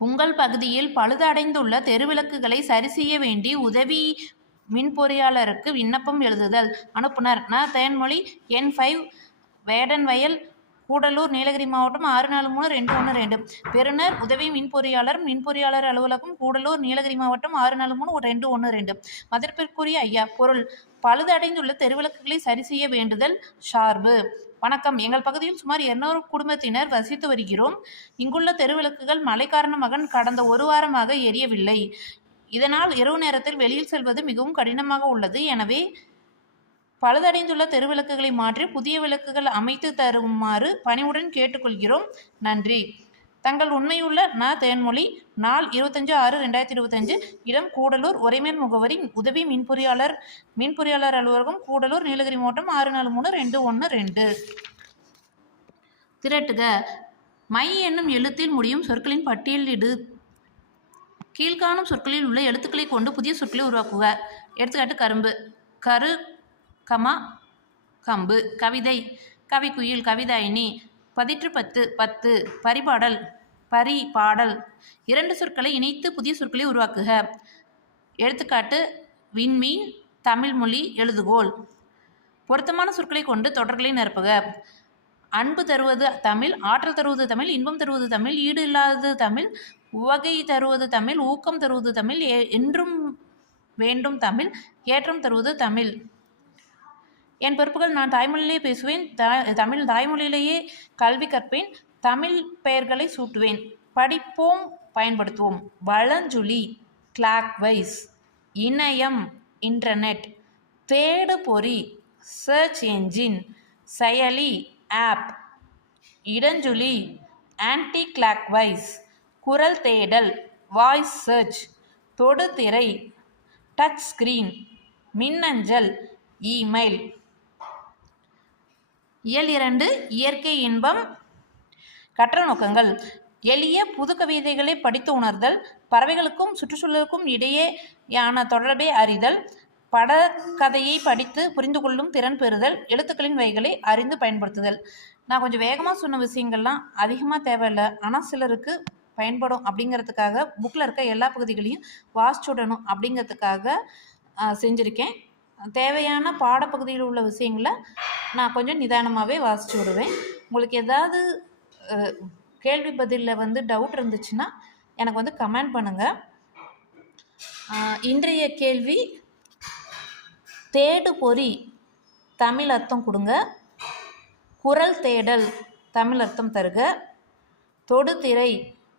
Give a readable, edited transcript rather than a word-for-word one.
உங்கள் பகுதியில் பழுதடைந்துள்ள தெருவிளக்குகளை சரிசெய்ய வேண்டி உதவி மின்பொறியாளருக்கு விண்ணப்பம் எழுதுதல். அனுப்புனர் தேன்மொழி, எண் 5, வேடன்வயல், கூடலூர், நீலகிரி மாவட்டம் 643212. பெறுநர் உதவி மின்பொறியாளர், மின்பொறியாளர் அலுவலகம், கூடலூர், நீலகிரி மாவட்டம் 643212. மதிப்பிற்குரிய ஐயா, பொருள்: பழுதடைந்துள்ள தெருவிளக்குகளை சரி செய்ய வேண்டுதல். சார்பு: வணக்கம், எங்கள் பகுதியில் சுமார் 200 குடும்பத்தினர் வசித்து வருகிறோம். இங்குள்ள தெருவிளக்குகள் மழை காரணமாக கடந்த ஒரு வாரமாக எரியவில்லை. இதனால் இரவு நேரத்தில் வெளியில் செல்வது மிகவும் கடினமாக உள்ளது. எனவே பழுதடைந்துள்ள தெருவிளக்குகளை மாற்றி புதிய விளக்குகள் அமைத்து தருமாறு பணிவுடன் கேட்டுக்கொள்கிறோம். நன்றி. தங்கள் உண்மையுள்ள தேன்மொழி. நாள் 25/6/2025. இடம் கூடலூர். உரைமேல் முகவரி: உதவி மின்பொறியாளர், மின்பொறியாளர் அலுவலகம், கூடலூர், நீலகிரி மாவட்டம் 643212. திரட்டுக. மை என்னும் எழுத்தில் முடியும் சொற்களின் பட்டியலிடு. கீழ்காணும் சொற்களில் உள்ள எழுத்துக்களை கொண்டு புதிய சொற்களை உருவாக்குக. எடுத்துக்காட்டு: கரும்பு, கரு, கம்பு. கவிதை: கவிக்குயில், கவிதாயினி. பதிற்று பத்து, பத்து. பரிபாடல், பரி, பாடல். இரண்டு சொற்களை இணைத்து புதிய சொற்களை உருவாக்குக. எடுத்துக்காட்டு: விண்மீன், தமிழ்மொழி. எழுதுகோள். பொருத்தமான சொற்களை கொண்டு தொடர்களை நிரப்புக. அன்பு தருவது தமிழ், ஆற்றல் தருவது தமிழ், இன்பம் தருவது தமிழ், ஈடு இல்லாதது தமிழ், உவகை தருவது தமிழ், ஊக்கம் தருவது தமிழ், என்றும் வேண்டும் தமிழ், ஏற்றம் தருவது தமிழ். என் பொறுப்புகள்: நான் தாய்மொழியிலேயே பேசுவேன், தமிழ் தாய்மொழியிலேயே கல்வி கற்பேன், தமிழ் பெயர்களை சூட்டுவேன். படிப்போம், பயன்படுத்துவோம். வலஞ்சுழி, கிளாக்வைஸ். இணையம், இன்டர்நெட். தேடு பொறி, சர்ச் என்ஜின். செயலி, ஆப். இடஞ்சுழி, ஆன்டி கிளாக்வைஸ். குரல் தேடல், வாய்ஸ் சர்ச். தொடுதிரை, டச் ஸ்கிரீன். மின்னஞ்சல், இமெயில். இயல் 2 இயற்கை இன்பம். கற்றல் நோக்கங்கள்: எளிய புது கவிதைகளை படித்து உணர்தல், பறவைகளுக்கும் சுற்றுச்சூழலுக்கும் இடையேயான தொடர்பை அறிதல், படக்கதையை படித்து புரிந்து கொள்ளும் திறன் பெறுதல், எழுத்துக்களின் வகைகளை அறிந்து பயன்படுத்துதல். நான் கொஞ்சம் வேகமாக சொன்ன விஷயங்கள்லாம் அதிகமாக தேவையில்லை, ஆனால் சிலருக்கு பயன்படும் அப்படிங்கிறதுக்காக புக்கில் இருக்க எல்லா பகுதிகளையும் வாசிச்சுடணும் அப்படிங்கிறதுக்காக செஞ்சுருக்கேன். தேவையான பாடப்பகுதியில் உள்ள விஷயங்களை நான் கொஞ்சம் நிதானமாகவே வாசித்து விடுவேன். உங்களுக்கு ஏதாவது கேள்வி பதிலில் டவுட் இருந்துச்சுன்னா எனக்கு கமெண்ட் பண்ணுங்கள். இன்றைய கேள்வி: தேடு பொறி தமிழ் அர்த்தம் கொடுங்க. குரல் தேடல் தமிழ் அர்த்தம் தருக. தொடுதிரை